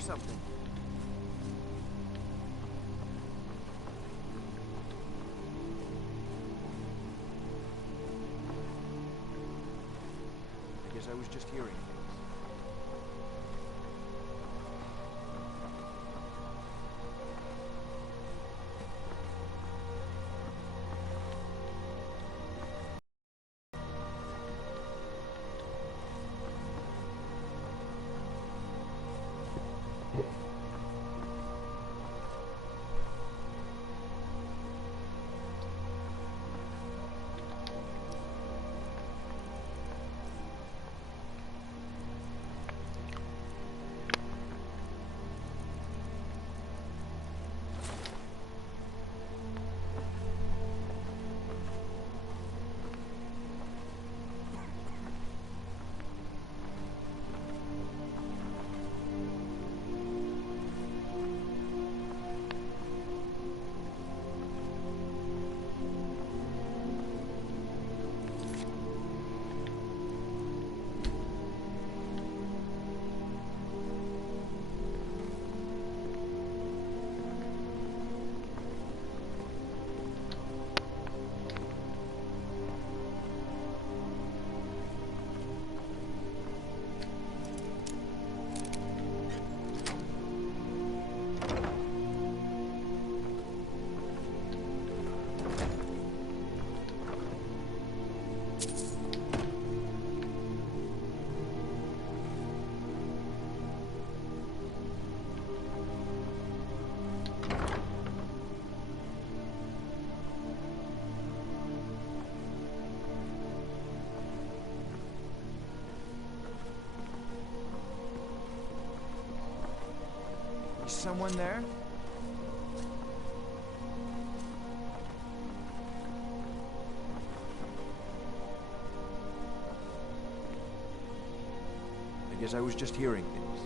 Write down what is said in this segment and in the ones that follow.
or something. I guess I was just hearing things. Someone there? I guess I was just hearing things.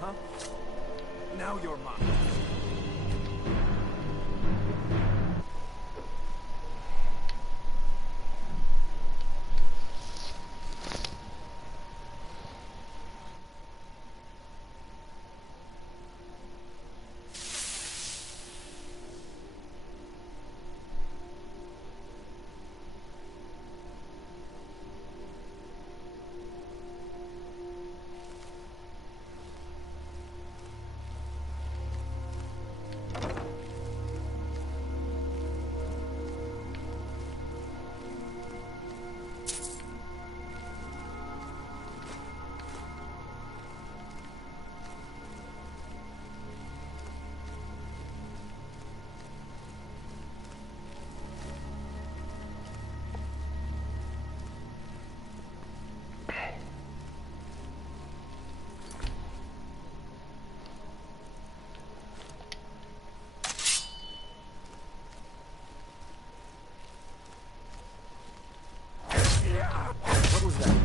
Huh? Now you're mine. What was that?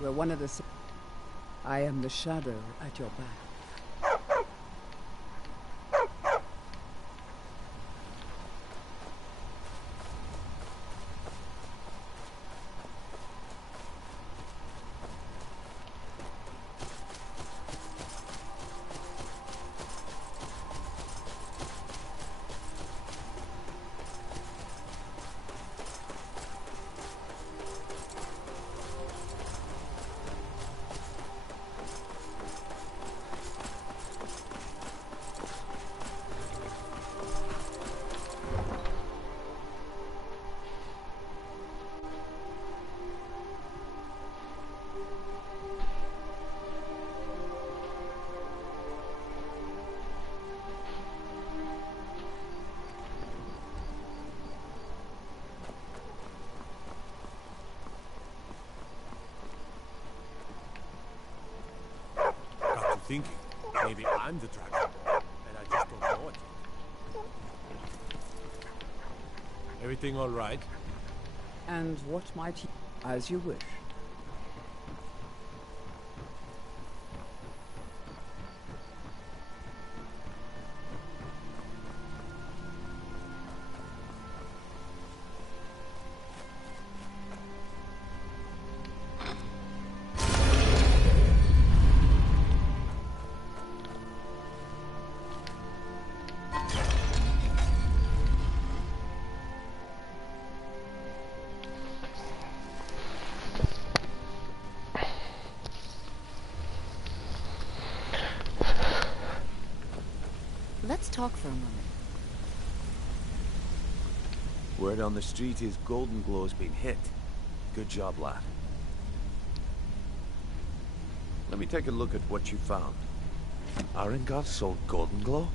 We're one of the... I am the shadow at your back. Thinking maybe I'm the dragon, and I just don't know it. Everything all right? And what might you... As you wish. Let's talk for a moment. Word on the street is Golden Glow's been hit. Good job, lad. Let me take a look at what you found. Hrothgar sold Golden Glow?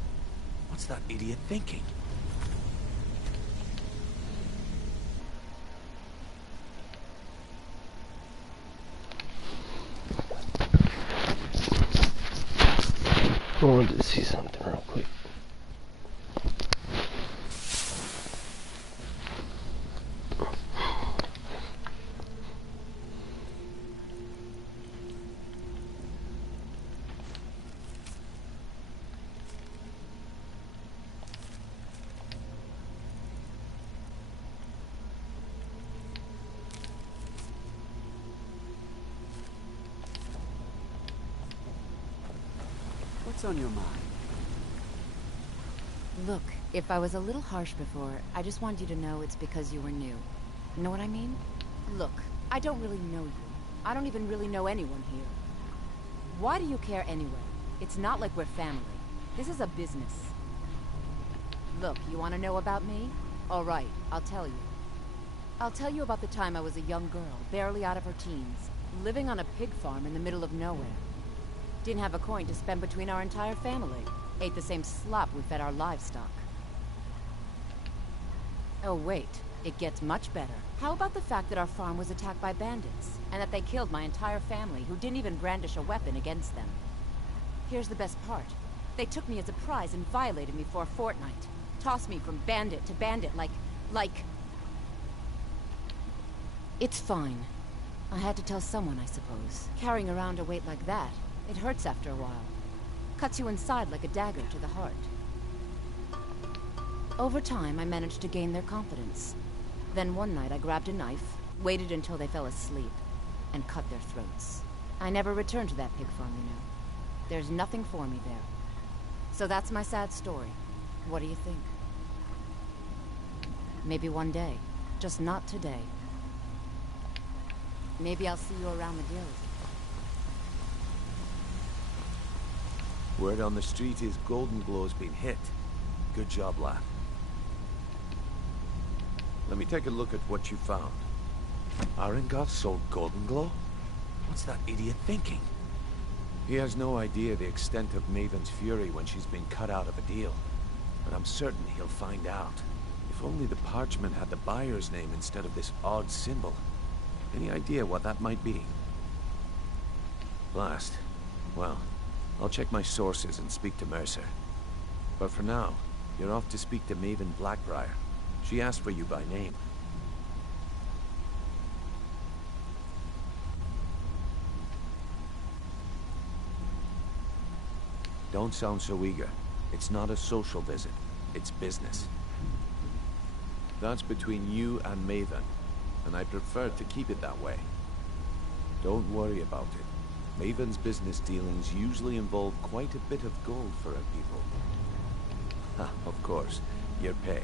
What's that idiot thinking? I wanted to see something real quick. What's on your mind? Look, if I was a little harsh before, I just wanted you to know it's because you were new. Know what I mean? Look, I don't really know you. I don't even really know anyone here. Why do you care anyway? It's not like we're family. This is a business. Look, you want to know about me? All right, I'll tell you. I'll tell you about the time I was a young girl, barely out of her teens, living on a pig farm in the middle of nowhere. Didn't have a coin to spend between our entire family. Ate the same slop we fed our livestock. Oh wait, it gets much better. How about the fact that our farm was attacked by bandits, and that they killed my entire family who didn't even brandish a weapon against them? Here's the best part. They took me as a prize and violated me for a fortnight. Tossed me from bandit to bandit like... It's fine. I had to tell someone, I suppose. Carrying around a weight like that, it hurts after a while. Cuts you inside like a dagger to the heart. Over time, I managed to gain their confidence. Then one night I grabbed a knife, waited until they fell asleep, and cut their throats. I never returned to that pig farm, you know. There's nothing for me there. So that's my sad story. What do you think? Maybe one day. Just not today. Maybe I'll see you around the guild. Word on the street is Golden Glow's been hit. Good job, lad. Let me take a look at what you found. Hrothgar sold Golden Glow? What's that idiot thinking? He has no idea the extent of Maven's fury when she's been cut out of a deal. But I'm certain he'll find out. If only the parchment had the buyer's name instead of this odd symbol. Any idea what that might be? Blast. Well, I'll check my sources and speak to Mercer. But for now, you're off to speak to Maven Blackbriar. She asked for you by name. Don't sound so eager. It's not a social visit. It's business. That's between you and Maven, and I prefer to keep it that way. Don't worry about it. Maven's business dealings usually involve quite a bit of gold for her people. Ha, of course, your pay.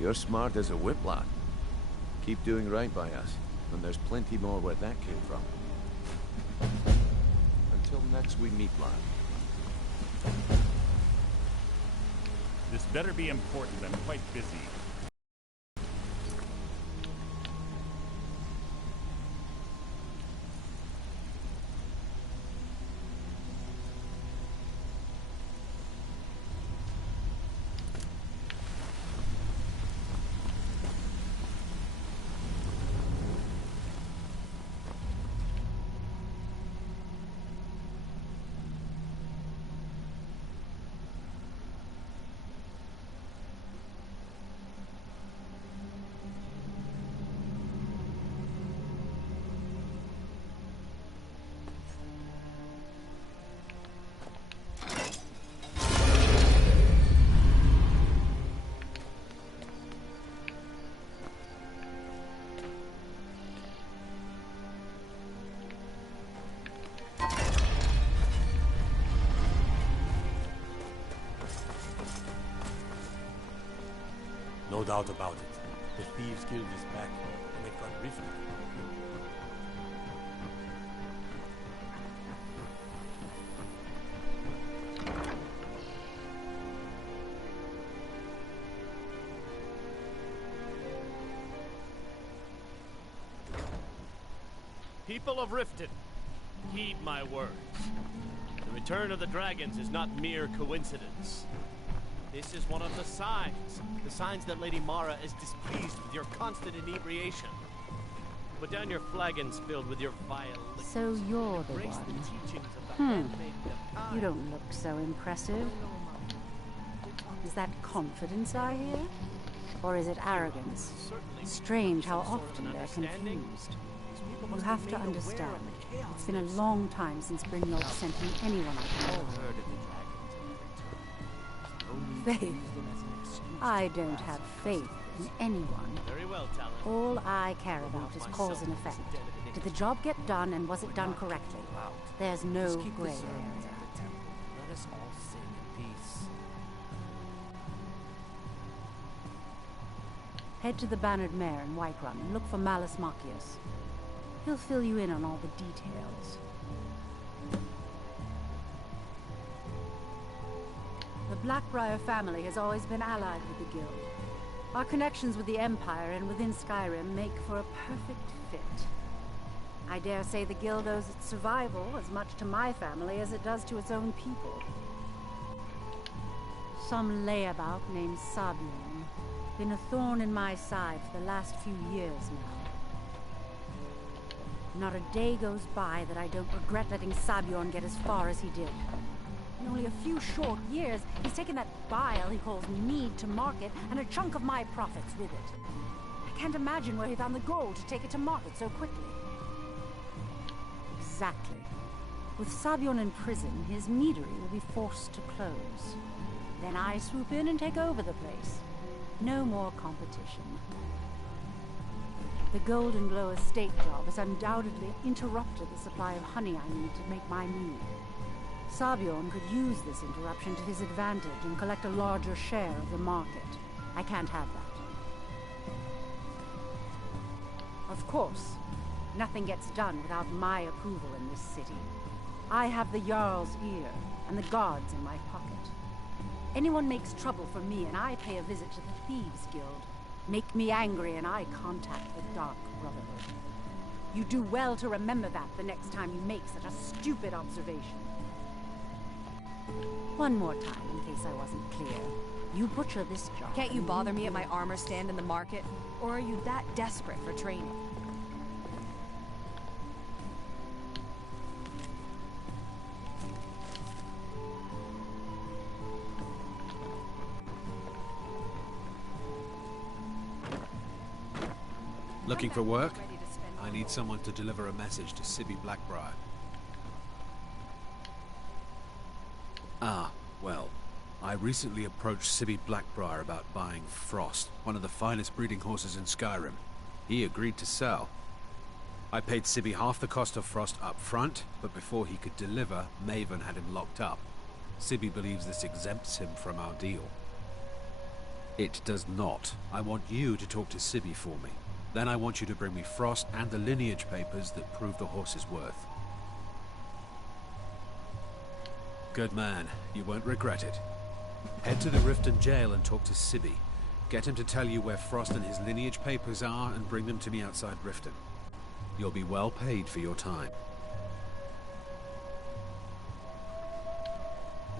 You're smart as a whip, lad. Keep doing right by us, and there's plenty more where that came from. Until next we meet, lad. This better be important. I'm quite busy. No doubt about it. The Thieves Guild is back, and they've got rifted. People of Riften, heed my words. The return of the dragons is not mere coincidence. This is one of the signs that Lady Mara is displeased with your constant inebriation. Put down your flagons filled with your vile liquors. So you're the Embrace one. the teachings of the handmaiden of time. You don't look so impressive. Is that confidence I hear? Or is it arrogance? Strange how often they're confused. You have to understand. It's been a long time since Brynjolf sent me anyone I can trust. Faith? I don't have faith in anyone. Very well, Talon. All I care about is cause and effect. Did the job get done, and was it done correctly? There's no gray area. Let us all sing in peace. Head to the Bannered Mare in Whiterun and look for Malus Machius. He'll fill you in on all the details. The Blackbriar family has always been allied with the Guild. Our connections with the Empire and within Skyrim make for a perfect fit. I dare say the Guild owes its survival as much to my family as it does to its own people. Some layabout named Sabion. Been a thorn in my side for the last few years now. Not a day goes by that I don't regret letting Sabion get as far as he did. In only a few short years, he's taken that bile he calls mead to market, and a chunk of my profits with it. I can't imagine where he found the gold to take it to market so quickly. Exactly. With Sabion in prison, his meadery will be forced to close. Then I swoop in and take over the place. No more competition. The Golden Glow estate job has undoubtedly interrupted the supply of honey I need to make my mead. Sabion could use this interruption to his advantage and collect a larger share of the market. I can't have that. Of course, nothing gets done without my approval in this city. I have the Jarl's ear and the guards in my pocket. Anyone makes trouble for me and I pay a visit to the Thieves Guild. Make me angry and I contact the Dark Brotherhood. You do well to remember that the next time you make such a stupid observation. One more time, in case I wasn't clear. You butcher this job. Can't you bother me at my armor stand in the market? Or are you that desperate for training? Looking for work? I need someone to deliver a message to Sibby Blackbriar. Ah, well, I recently approached Sibby Blackbriar about buying Frost, one of the finest breeding horses in Skyrim. He agreed to sell. I paid Sibby half the cost of Frost up front, but before he could deliver, Maven had him locked up. Sibby believes this exempts him from our deal. It does not. I want you to talk to Sibby for me. Then I want you to bring me Frost and the lineage papers that prove the horse's worth. Good man. You won't regret it. Head to the Riften jail and talk to Sibby. Get him to tell you where Frost and his lineage papers are and bring them to me outside Riften. You'll be well paid for your time.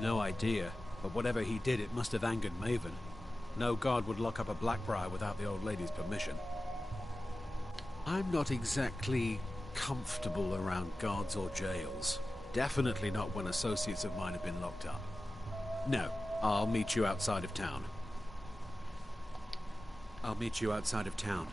No idea, but whatever he did, it must have angered Maven. No god would lock up a Blackbriar without the old lady's permission. I'm not exactly comfortable around guards or jails. Definitely not when associates of mine have been locked up. No, I'll meet you outside of town. I'll meet you outside of town.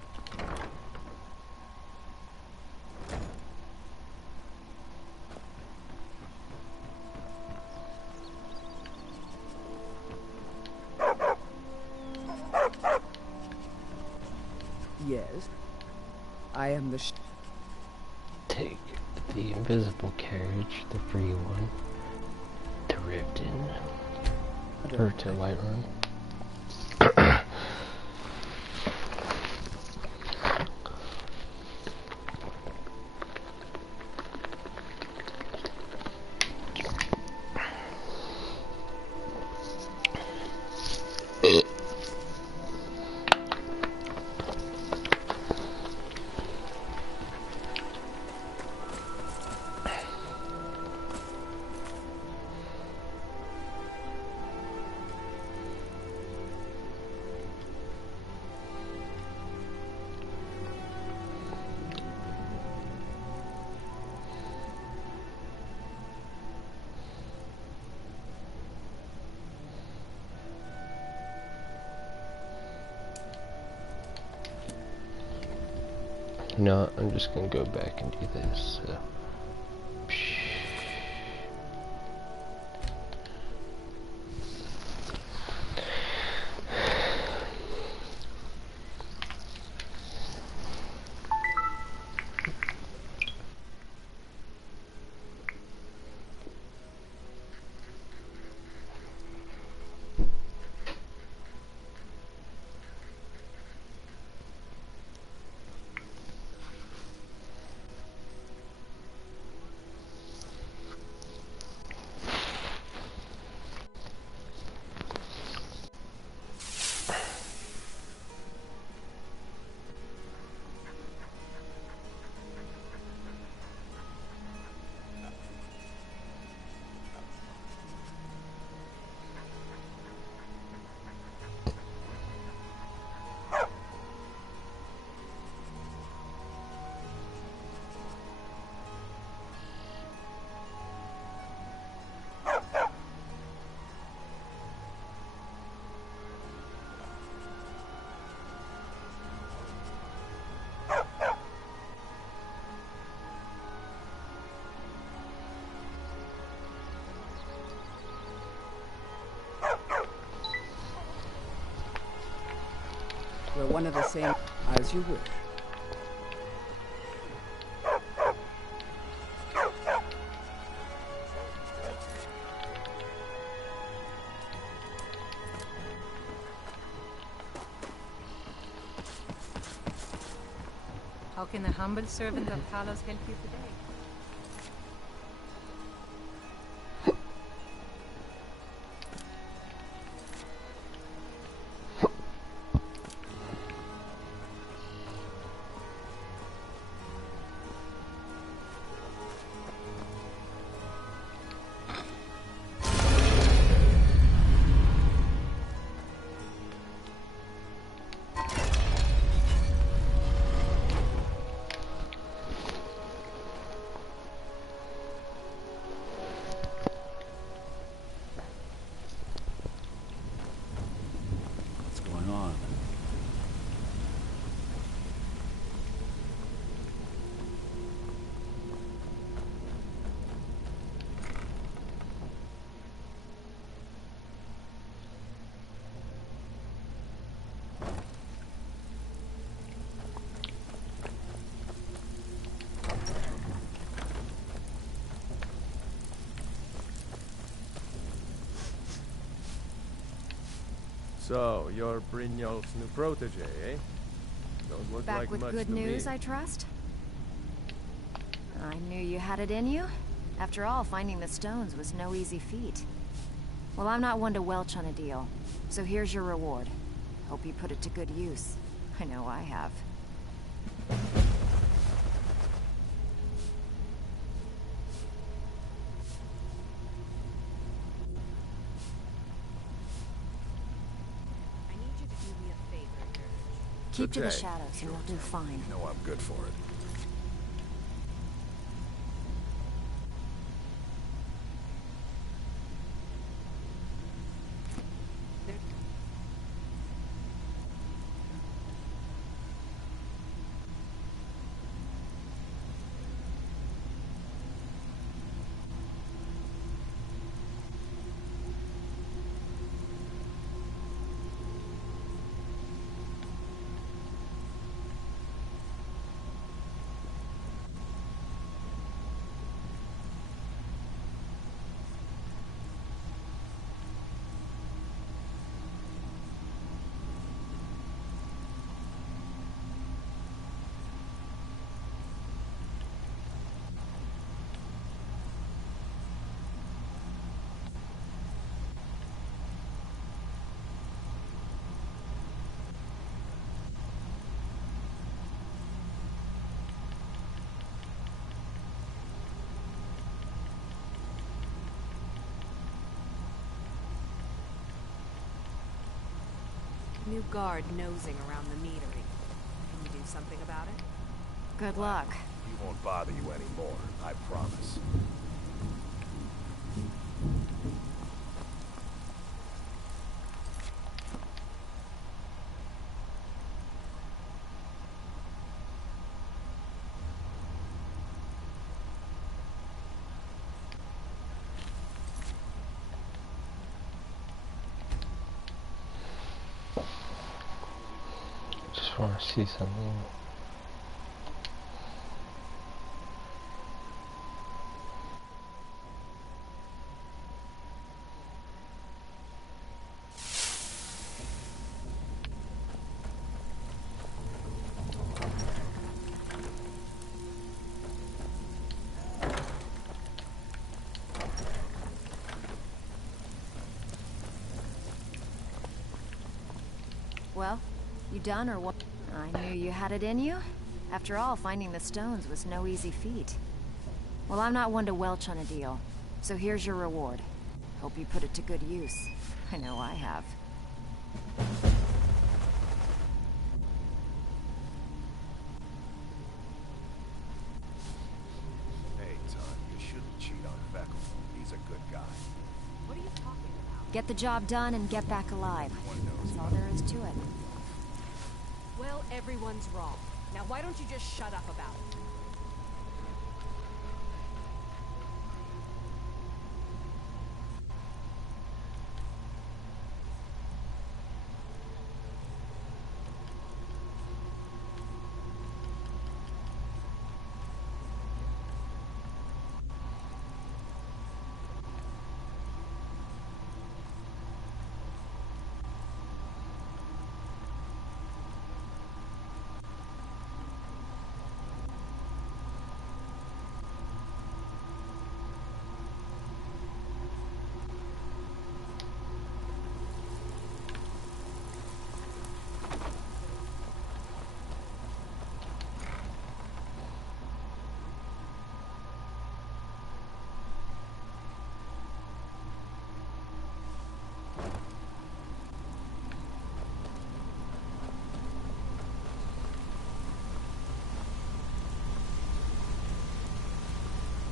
Yes. I am the Take the invisible carriage, the free one, to Riften, or to Whiterun. No, I'm just gonna go back and do this. So. We're one of the same, as you wish. How can the humble servant of Talos help you today? So, you're Brynjolf's new protege, eh? Don't look Back like with much good to news, me. I trust? I knew you had it in you. After all, finding the stones was no easy feat. Well, I'm not one to welch on a deal, so here's your reward. Hope you put it to good use. I know I have. Keep to the shadows and you'll do fine. You know I'm good for it. New guard nosing around the metering. Can you do something about it? Good luck. He won't bother you anymore, I promise. Just want to see something. Well, you done or what? I knew you had it in you. After all, finding the stones was no easy feat. Well, I'm not one to welch on a deal, so here's your reward. Hope you put it to good use. I know I have. Hey, Todd, you shouldn't cheat on Beckel. He's a good guy. What are you talking about? Get the job done and get back alive. That's all there is to it. Well, everyone's wrong. Now why don't you just shut up about it?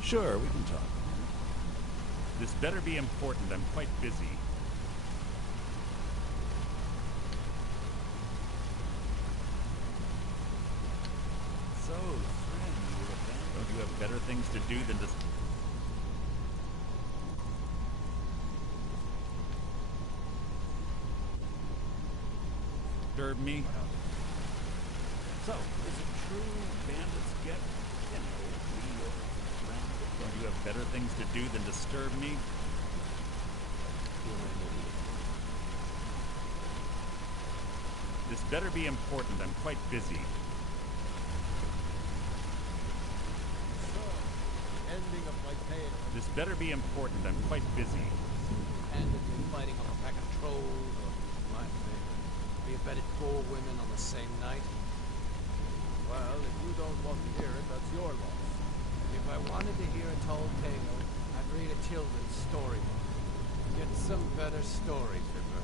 Sure, we can talk. This better be important. I'm quite busy. So, friend, don't you have better things to do than to... disturb me? So, is it true bandits get, you know, me or friend? Don't you have better things to do than disturb me? This better be important. I'm quite busy. Ending of my tale. This better be important. I'm quite busy. And if you're fighting off a pack of trolls, or might be a bedded 4 women on the same night. Well, if you don't want to hear it, that's your loss. If I wanted to hear a tall tale, I'd read a children's storybook. Get some better stories, River.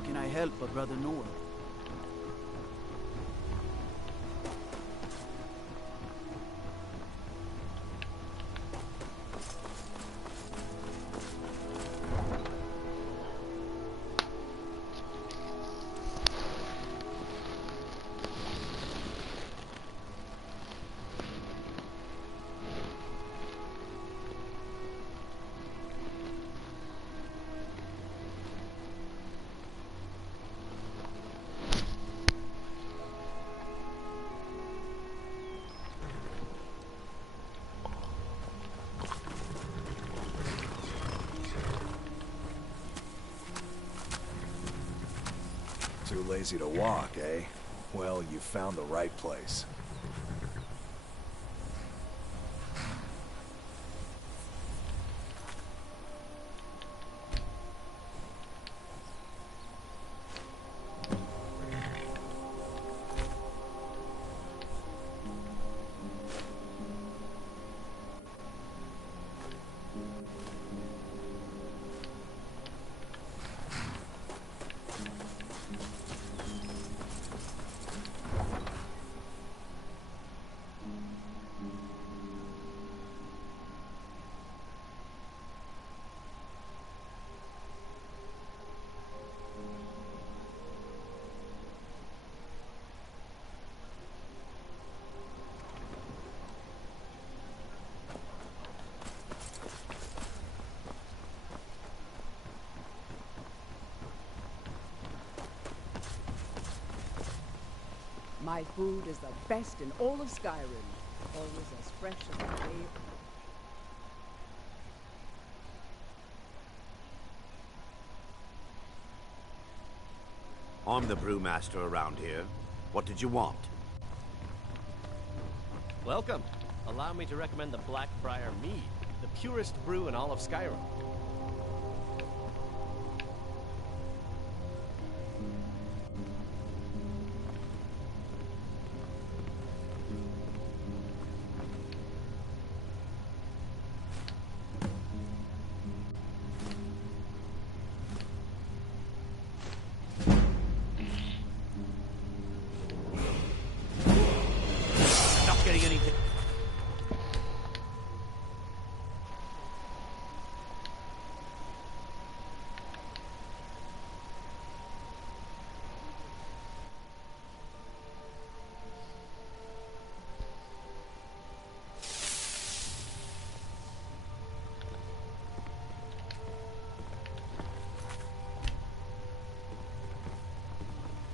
How can I help a brother Noah? Too lazy to walk, eh? Well, you found the right place. My food is the best in all of Skyrim. Always as fresh as the day. I'm the brewmaster around here. What did you want? Welcome. Allow me to recommend the Blackbriar Mead, the purest brew in all of Skyrim.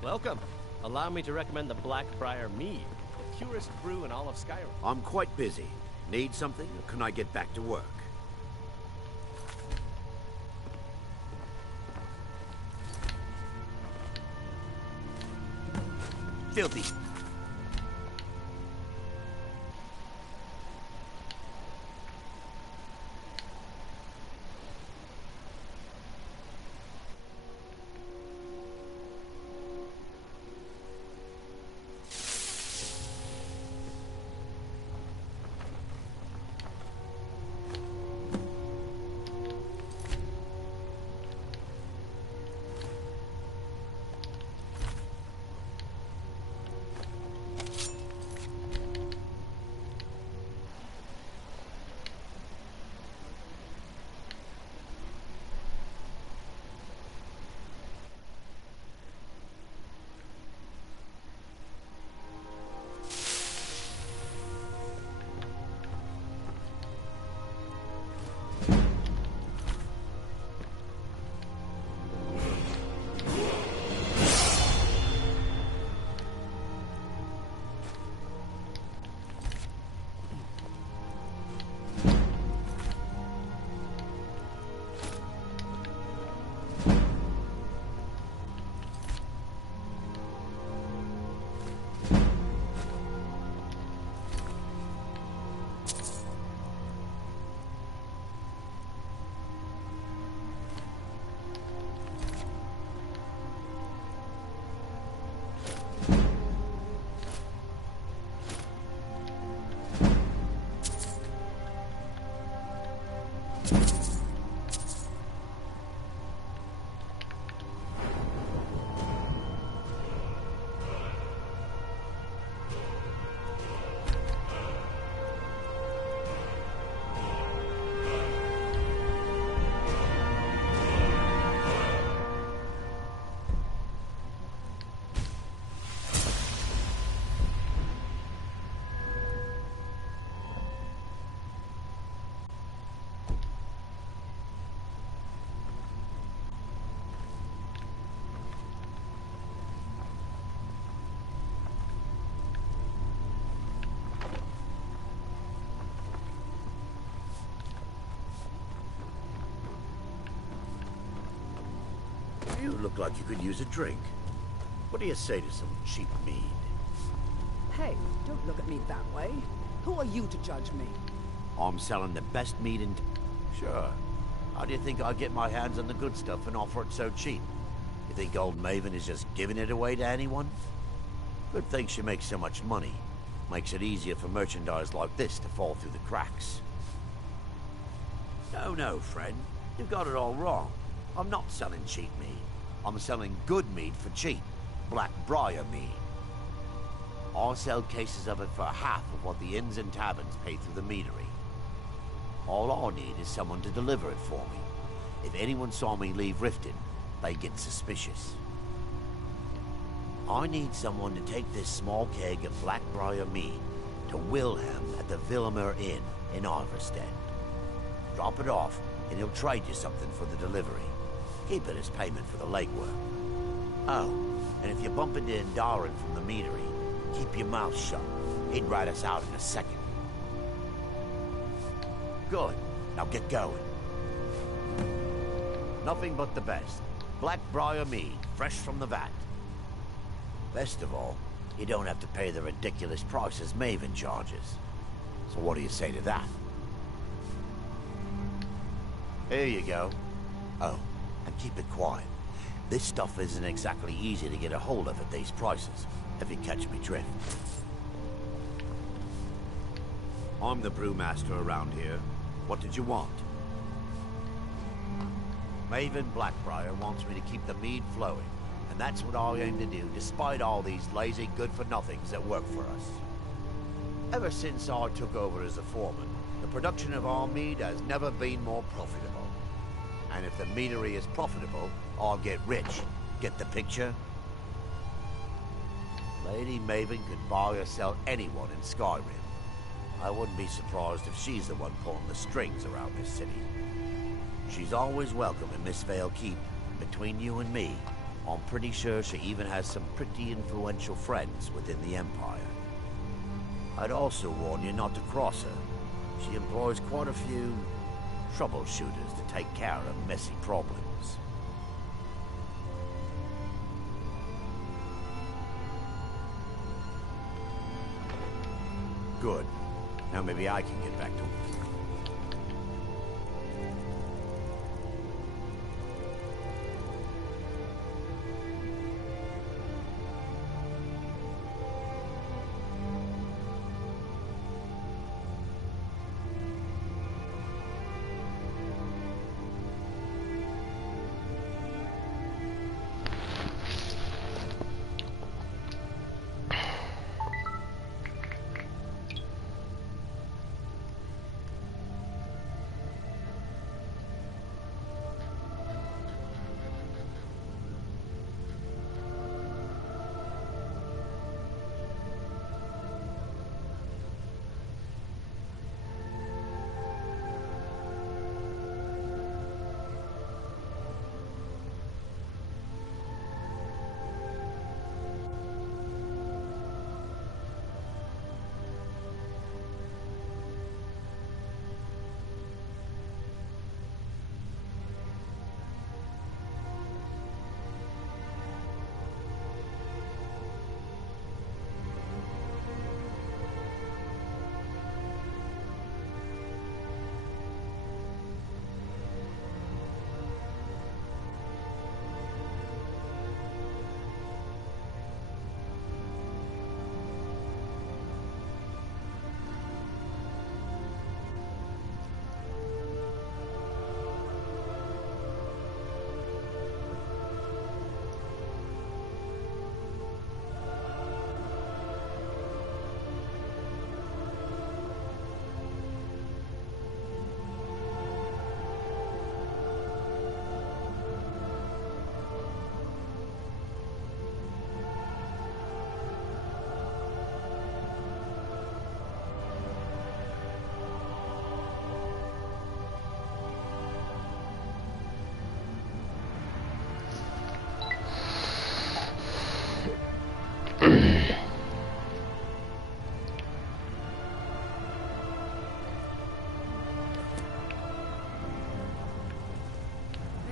Welcome. Allow me to recommend the Blackbriar Mead, the purest brew in all of Skyrim. I'm quite busy. Need something, or can I get back to work? Filthy. You look like you could use a drink. What do you say to some cheap mead? Hey, don't look at me that way. Who are you to judge me? I'm selling the best mead in... Sure. How do you think I get my hands on the good stuff and offer it so cheap? You think old Maven is just giving it away to anyone? Good thing she makes so much money. Makes it easier for merchandise like this to fall through the cracks. No, friend. You got it all wrong. I'm not selling cheap mead. I'm selling good mead for cheap. Black Briar mead. I'll sell cases of it for half of what the inns and taverns pay through the meadery. All I need is someone to deliver it for me. If anyone saw me leave Riften, they get suspicious. I need someone to take this small keg of Blackbriar mead to Wilhelm at the Villamur Inn in Iverstead. Drop it off, and he'll trade you something for the delivery. Keep it as payment for the legwork. Oh, and if you bump into Indaren from the meadery, keep your mouth shut. He'd rat us out in a second. Good. Now get going. Nothing but the best. Blackbriar mead, fresh from the vat. Best of all, you don't have to pay the ridiculous prices Maven charges. So what do you say to that? Here you go. Oh, and keep it quiet. This stuff isn't exactly easy to get a hold of at these prices, if you catch me drift. I'm the brewmaster around here. What did you want? Maven Blackbriar wants me to keep the mead flowing, and that's what I aim to do despite all these lazy good-for-nothings that work for us. Ever since I took over as a foreman, the production of our mead has never been more profitable. And if the meadery is profitable, I'll get rich. Get the picture? Lady Maven could buy or sell anyone in Skyrim. I wouldn't be surprised if she's the one pulling the strings around this city. She's always welcome in Mistveil Keep. Between you and me, I'm pretty sure she even has some pretty influential friends within the Empire. I'd also warn you not to cross her. She employs quite a few troubleshooters to take care of messy problems. Good. Now maybe I can get back to work.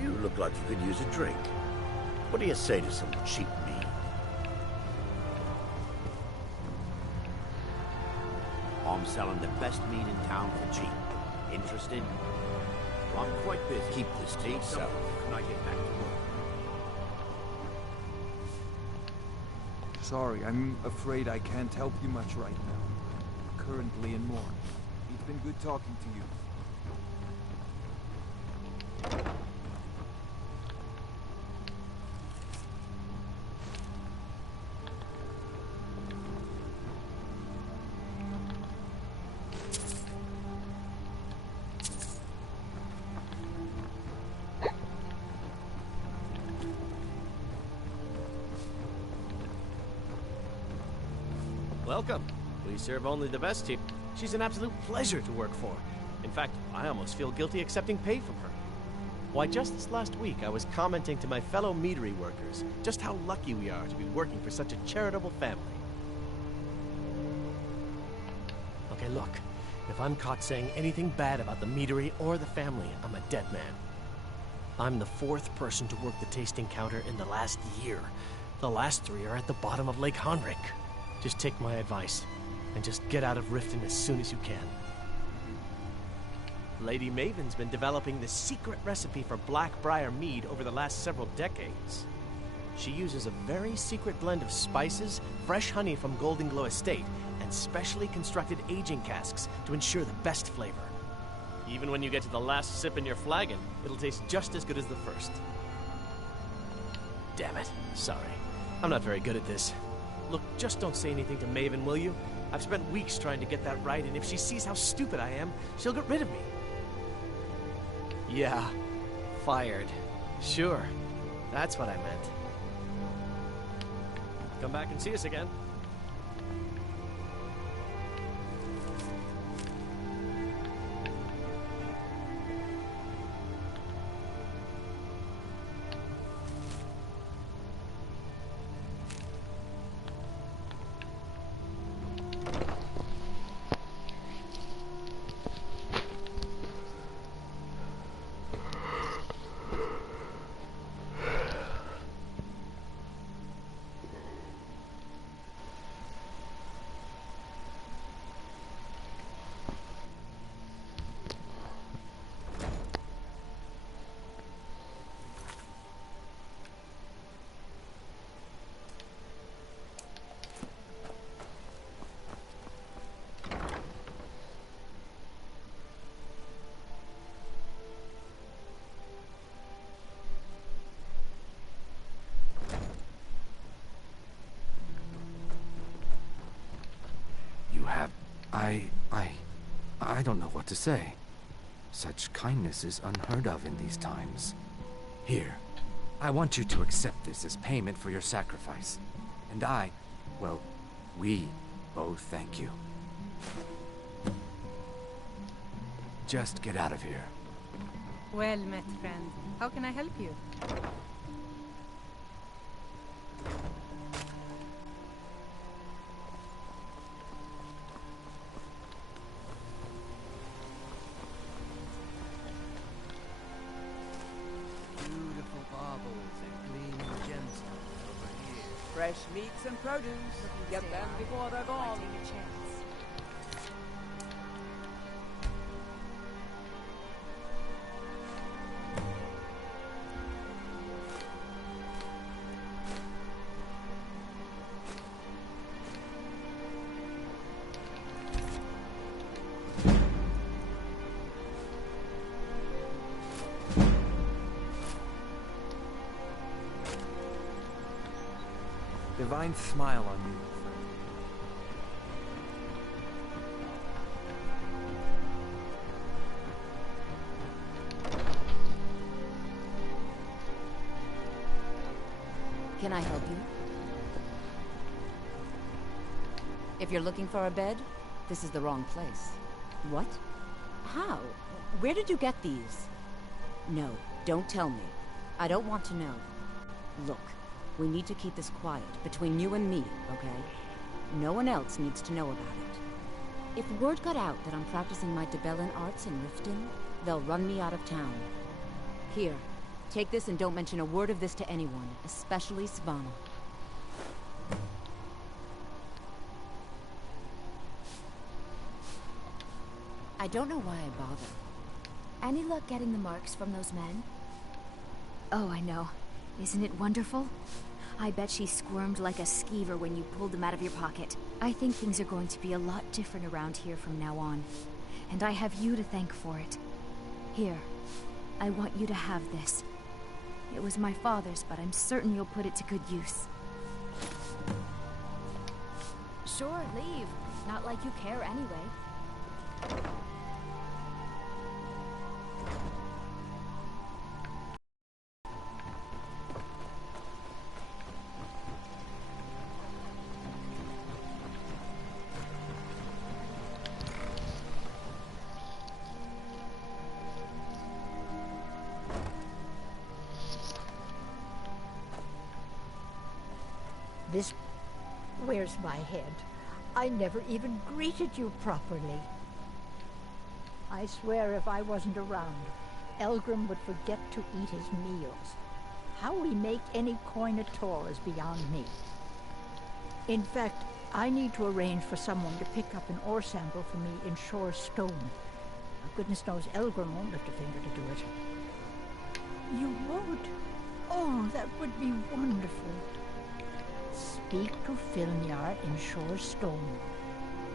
You look like you could use a drink. What do you say to some cheap mead? I'm selling the best mead in town for cheap. Interested? Well, I'm quite busy. Keep this to yourself. Can I get back to work? Sorry, I'm afraid I can't help you much right now. I'm currently in mourning. It's been good talking to you. Welcome. We serve only the best here. She's an absolute pleasure to work for. In fact, I almost feel guilty accepting pay from her. Why, just this last week, I was commenting to my fellow meadery workers just how lucky we are to be working for such a charitable family. Okay, look. If I'm caught saying anything bad about the meadery or the family, I'm a dead man. I'm the 4th person to work the tasting counter in the last year. The last 3 are at the bottom of Lake Henrik. Just take my advice, and just get out of Riften as soon as you can. Lady Maven's been developing the secret recipe for Blackbriar mead over the last several decades. She uses a very secret blend of spices, fresh honey from Golden Glow Estate, and specially constructed aging casks to ensure the best flavor. Even when you get to the last sip in your flagon, it'll taste just as good as the first. Damn it. Sorry. I'm not very good at this. Look, just don't say anything to Maven, will you? I've spent weeks trying to get that right, and if she sees how stupid I am, she'll get rid of me. Yeah, fired. Sure, that's what I meant. Come back and see us again. I don't know what to say. Such kindness is unheard of in these times. Here, I want you to accept this as payment for your sacrifice. And we both thank you. Just get out of here. Well met, friend. How can I help you? Fresh meats and produce. Get them before they're gone. Divine smile on you. Can I help you? If you're looking for a bed, this is the wrong place. What? How? Where did you get these? No, don't tell me. I don't want to know. Look, we need to keep this quiet, between you and me, okay? No one else needs to know about it. If word got out that I'm practicing my Debellan arts in Riften, they'll run me out of town. Here, Take this and don't mention a word of this to anyone, especially Svanna. I don't know why I bother. Any luck getting the marks from those men? Oh, I know. Isn't it wonderful? I bet she squirmed like a skeever when you pulled them out of your pocket. I think things are going to be a lot different around here from now on. And I have you to thank for it. Here, I want you to have this. It was my father's, but I'm certain you'll put it to good use. Sure, leave. Not like you care anyway. This... Where's my head? I never even greeted you properly. I swear if I wasn't around, Elgrim would forget to eat his meals. How we make any coin at all is beyond me. In fact, I need to arrange for someone to pick up an ore sample for me in Shore Stone. Goodness knows Elgrim won't lift a finger to do it. You would? Oh, that would be wonderful. Speak to Filnyar in Shore Stone.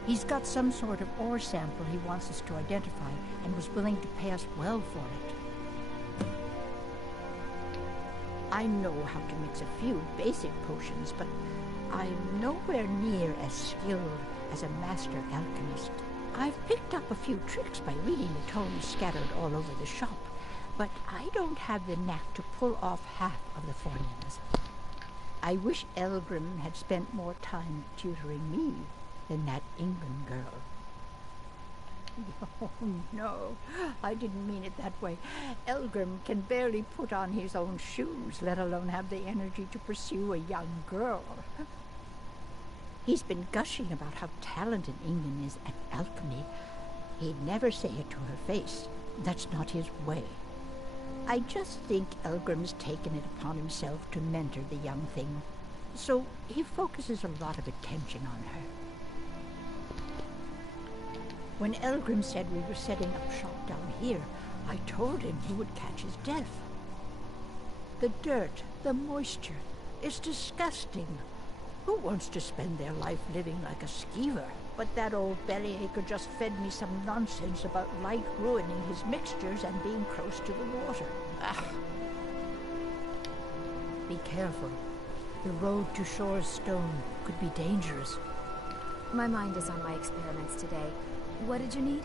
He's got some sort of ore sample he wants us to identify and was willing to pay us well for it. I know how to mix a few basic potions, but I'm nowhere near as skilled as a master alchemist. I've picked up a few tricks by reading the tomes scattered all over the shop, but I don't have the knack to pull off half of the formulas. I wish Elgrim had spent more time tutoring me than that England girl. Oh, no, I didn't mean it that way. Elgrim can barely put on his own shoes, let alone have the energy to pursue a young girl. He's been gushing about how talented England is at alchemy. He'd never say it to her face. That's not his way. I just think Elgrim's taken it upon himself to mentor the young thing, so he focuses a lot of attention on her. When Elgrim said we were setting up shop down here, I told him he would catch his death. The dirt, the moisture, is disgusting. Who wants to spend their life living like a skeever? But that old bellyacre just fed me some nonsense about light ruining his mixtures and being close to the water. Ah. Be careful. The road to Shore Stone could be dangerous. My mind is on my experiments today. What did you need?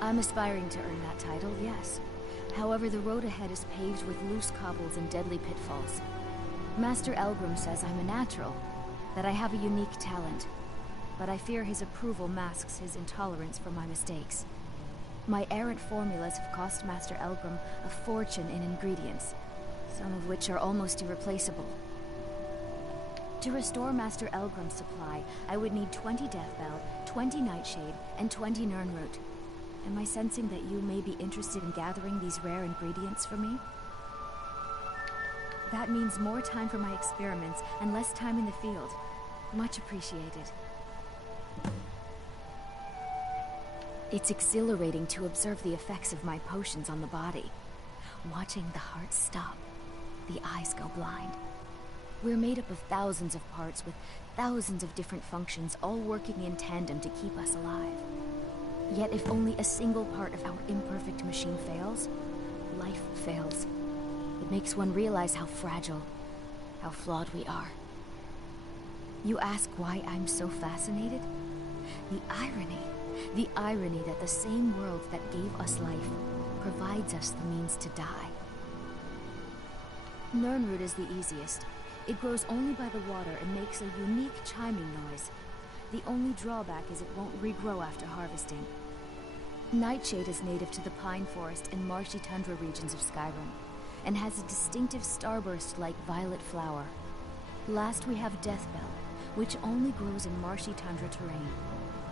I'm aspiring to earn that title, yes. However, the road ahead is paved with loose cobbles and deadly pitfalls. Master Elgrim says I'm a natural, that I have a unique talent, but I fear his approval masks his intolerance for my mistakes. My errant formulas have cost Master Elgrim a fortune in ingredients, some of which are almost irreplaceable. To restore Master Elgrim's supply, I would need 20 Deathbell, 20 Nightshade, and 20 Nirnroot. Am I sensing that you may be interested in gathering these rare ingredients for me? That means more time for my experiments and less time in the field. Much appreciated. It's exhilarating to observe the effects of my potions on the body. Watching the heart stop, the eyes go blind. We're made up of thousands of parts with thousands of different functions, all working in tandem to keep us alive. Yet if only a single part of our imperfect machine fails, life fails. It makes one realize how fragile, how flawed we are. You ask why I'm so fascinated? The irony that the same world that gave us life provides us the means to die. Nirnroot is the easiest. It grows only by the water and makes a unique chiming noise. The only drawback is it won't regrow after harvesting. Nightshade is native to the pine forest and marshy tundra regions of Skyrim, and has a distinctive starburst-like violet flower. Last we have Deathbell, which only grows in marshy tundra terrain.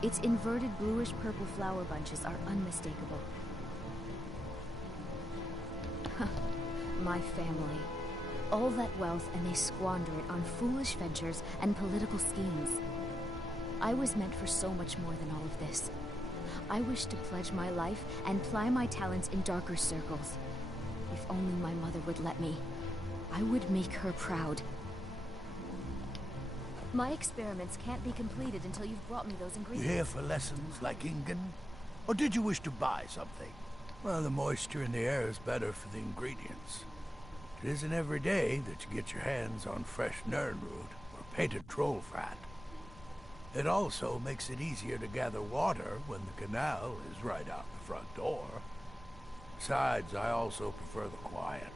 Its inverted bluish-purple flower bunches are unmistakable. My family. All that wealth, and they squander it on foolish ventures and political schemes. I was meant for so much more than all of this. I wish to pledge my life and ply my talents in darker circles. If only my mother would let me, I would make her proud. My experiments can't be completed until you've brought me those You ingredients. here for lessons like Ingen? Or did you wish to buy something? Well, the moisture in the air is better for the ingredients. It isn't every day that you get your hands on fresh nernroot or painted troll fat. It also makes it easier to gather water when the canal is right out the front door. Besides, I also prefer the quiet.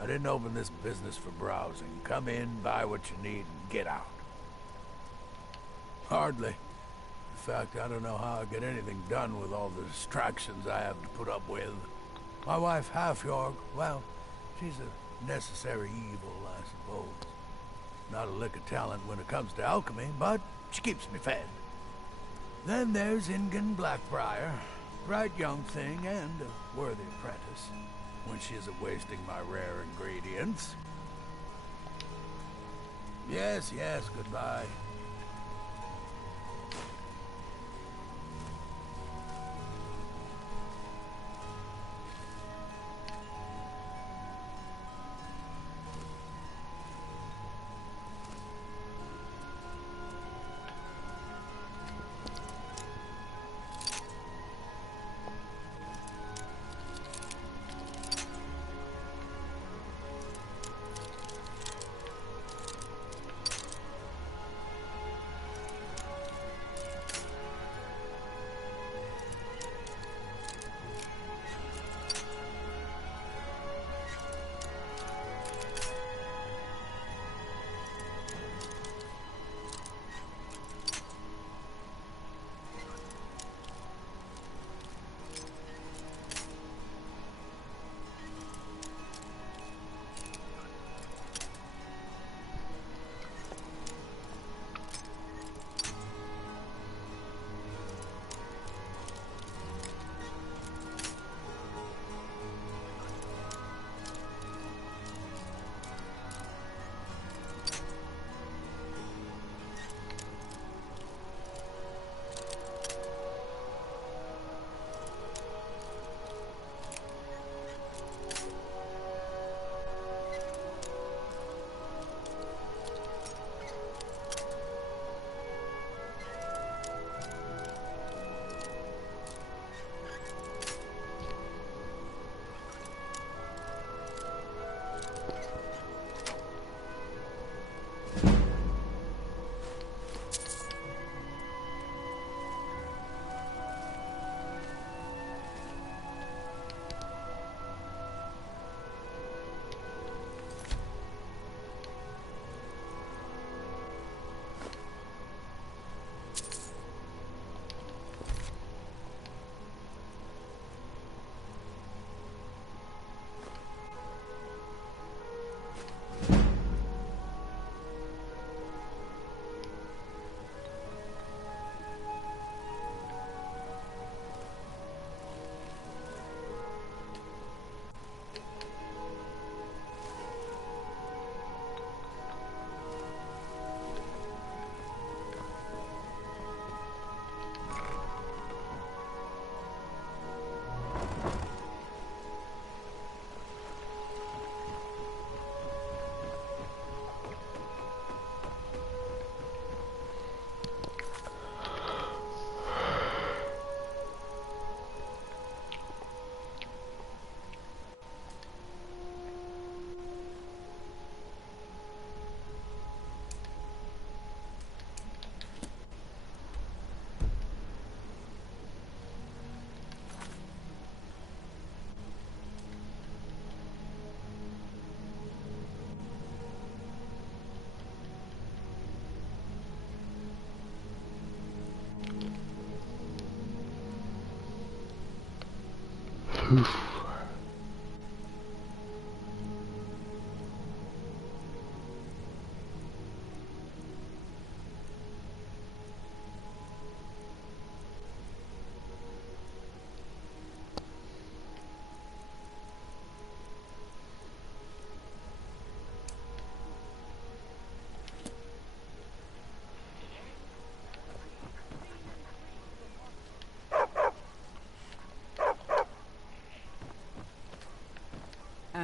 I didn't open this business for browsing. Come in, buy what you need, and get out. Hardly. In fact, I don't know how I get anything done with all the distractions I have to put up with. My wife, Halfjorg, well, she's a necessary evil, I suppose. Not a lick of talent when it comes to alchemy, but she keeps me fed. Then there's Ingen Blackbriar, bright young thing and a worthy apprentice, when she isn't wasting my rare ingredients. Yes, goodbye.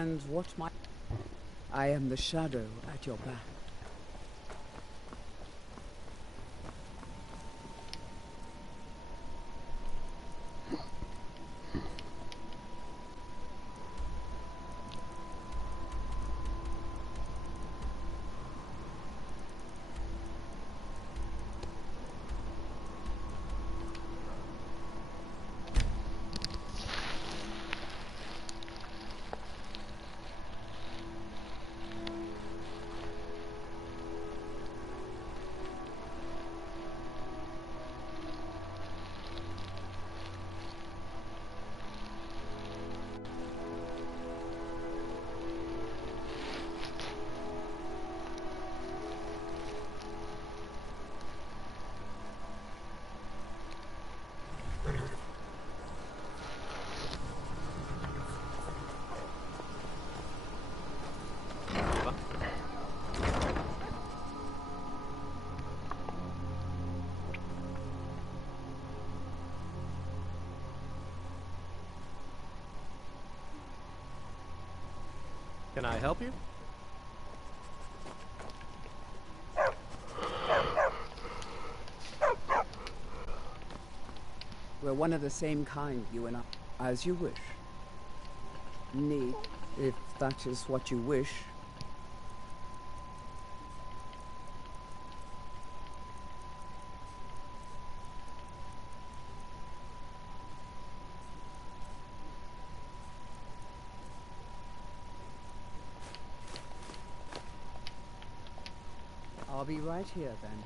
And what might... I am the shadow at your back. Can I help you? We're one of the same kind, you and I. As you wish. Me, if that is what you wish. I'll be right here then.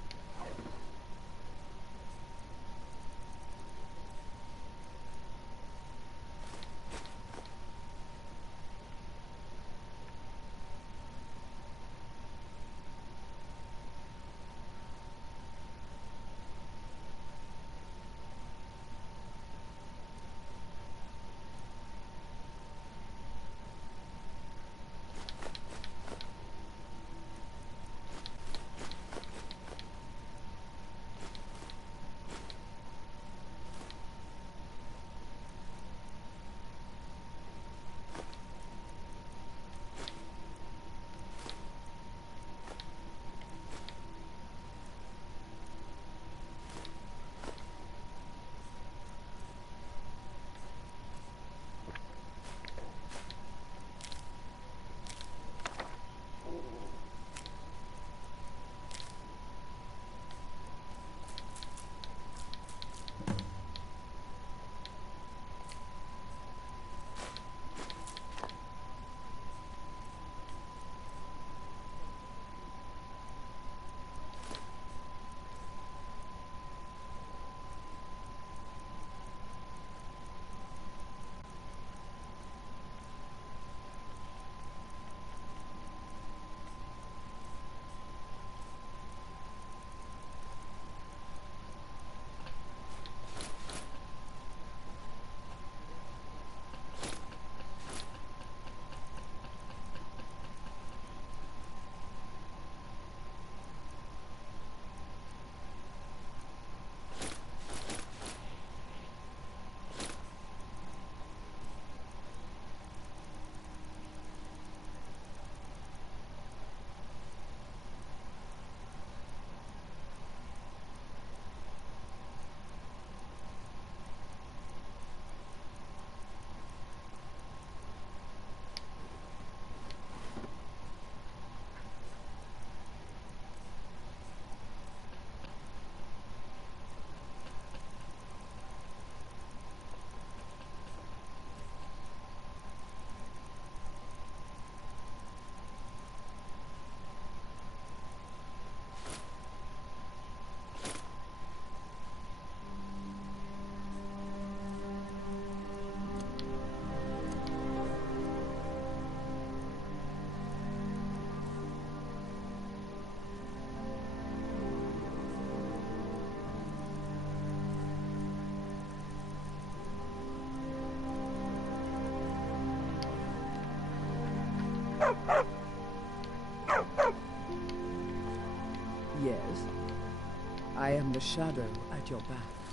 Yes, I am the shadow at your back.